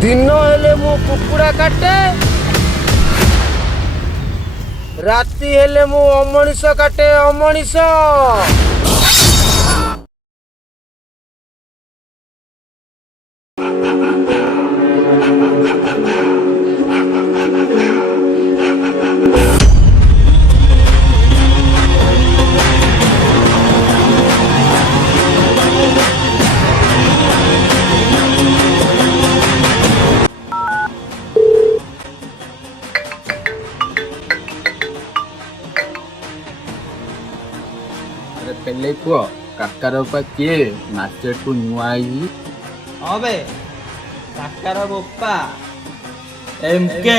दिन हेले मु कुकुड़ा काटे, राति हेले मु अमनिष काटे अमनिष। पेले पुओ काकार किए मार्केट को नुआ आई। हाँ बे काकार बोपा एमके।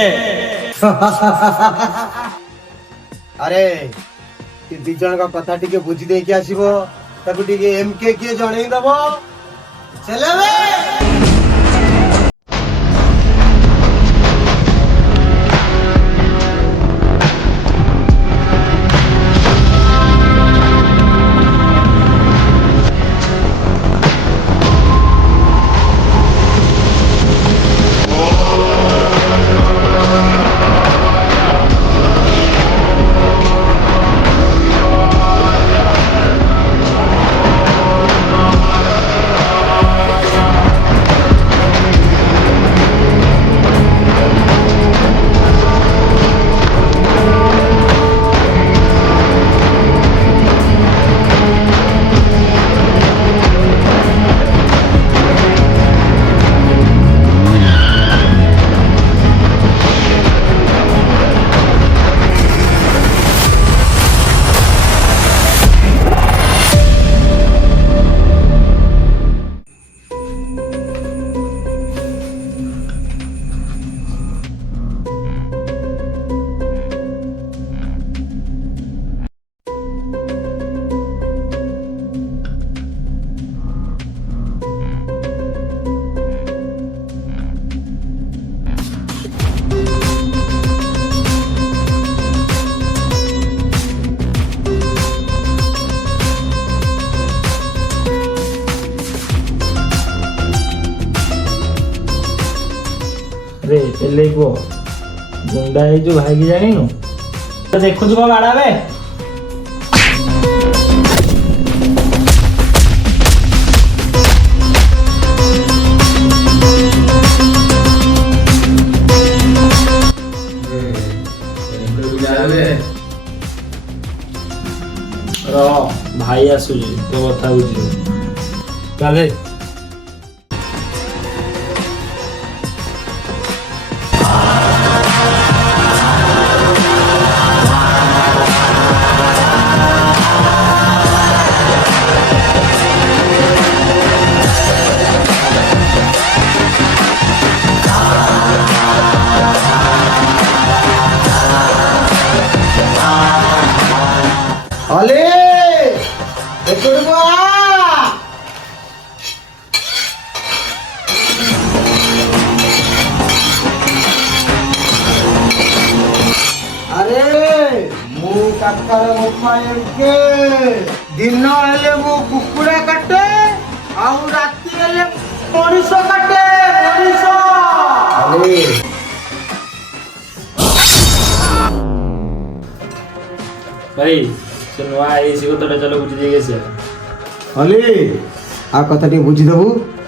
अरे दी जन का कथा टिके बुझी दे के आसीबो ताकू टिके एमके किए जणै दबो। चले बे। रे पेले को गुंडा है जो भाई की जानी नु तो देखो जो बाड़ा बे। भाई आसुजी तो बता बुझी चले। अले एकोड़ को आ। अरे मु काकार बोपा एमके दिन हेले मु कुकुड़ा काटे आउ राति हेले मनिष काटे मनिष। अरे भाई से नुआ आई सी को तो चलो बुझी देगे से। अली आ कथा टी बुझी दबु।